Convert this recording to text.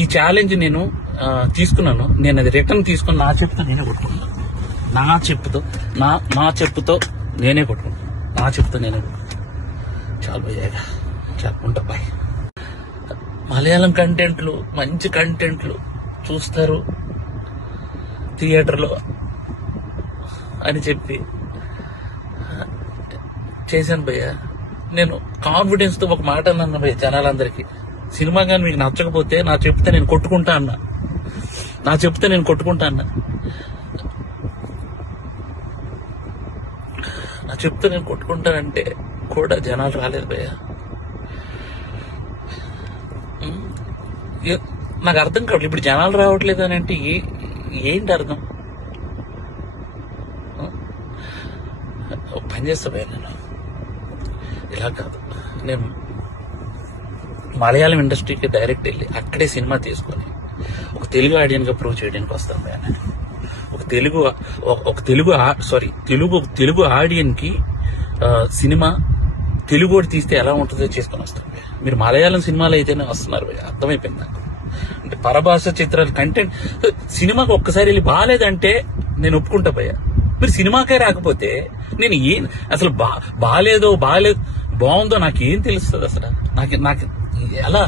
ఈ ఛాలెంజ్ నేను తీసుకున్నాను. నేను అది రిటర్న్ తీసుకుని నా చెప్పుతో నేనే కొట్టుకుంటాను. నా చెప్పుతో నేనే కొట్టుకుంటాను. చాలు భయ్యాగా చెప్పుకుంటా బాయ్. మలయాళం కంటెంట్లు, మంచి కంటెంట్లు చూస్తారు థియేటర్లో అని చెప్పి చేశాను భయ్య. నేను కాన్ఫిడెన్స్ తో ఒక మాట అన్నాను భయ్య జనాలందరికీ, సినిమా కానీ మీకు నచ్చకపోతే నా చెప్తే నేను కొట్టుకుంటా అన్నా. నా చెప్తే నేను కొట్టుకుంటానంటే కూడా జనాలు రాలేదు భయ్య. నాకు అర్థం కావట్లేదు, ఇప్పుడు జనాలు రావట్లేదు అని అంటే ఏంటి అర్థం? పని చేస్తా భయ్య, నేను ఇలా కాదు, నేను మలయాళం ఇండస్ట్రీకి డైరెక్ట్ వెళ్ళి అక్కడే సినిమా తీసుకొని ఒక తెలుగు ఆడియన్ గా ప్రూవ్ చేయడానికి వస్తాను భయ్య. నేను తెలుగు ఆడియన్ కి సినిమా తెలుగు తీస్తే ఎలా ఉంటుందో చేసుకొని వస్తాను భయ్య. మీరు మలయాళం సినిమాలు అయితేనే వస్తున్నారు భయ్య, అర్థమైపోయింది నాకు. అంటే పరభాష చిత్రాలు కంటెంట్ సినిమాకి ఒక్కసారి వెళ్ళి బాగాలేదంటే నేను ఒప్పుకుంటా భయ్య. మీరు సినిమాకే రాకపోతే నేను అసలు బాగాలేదు బాగుందో నాకేం తెలుస్తుంది అసలు? నాకు ఎలా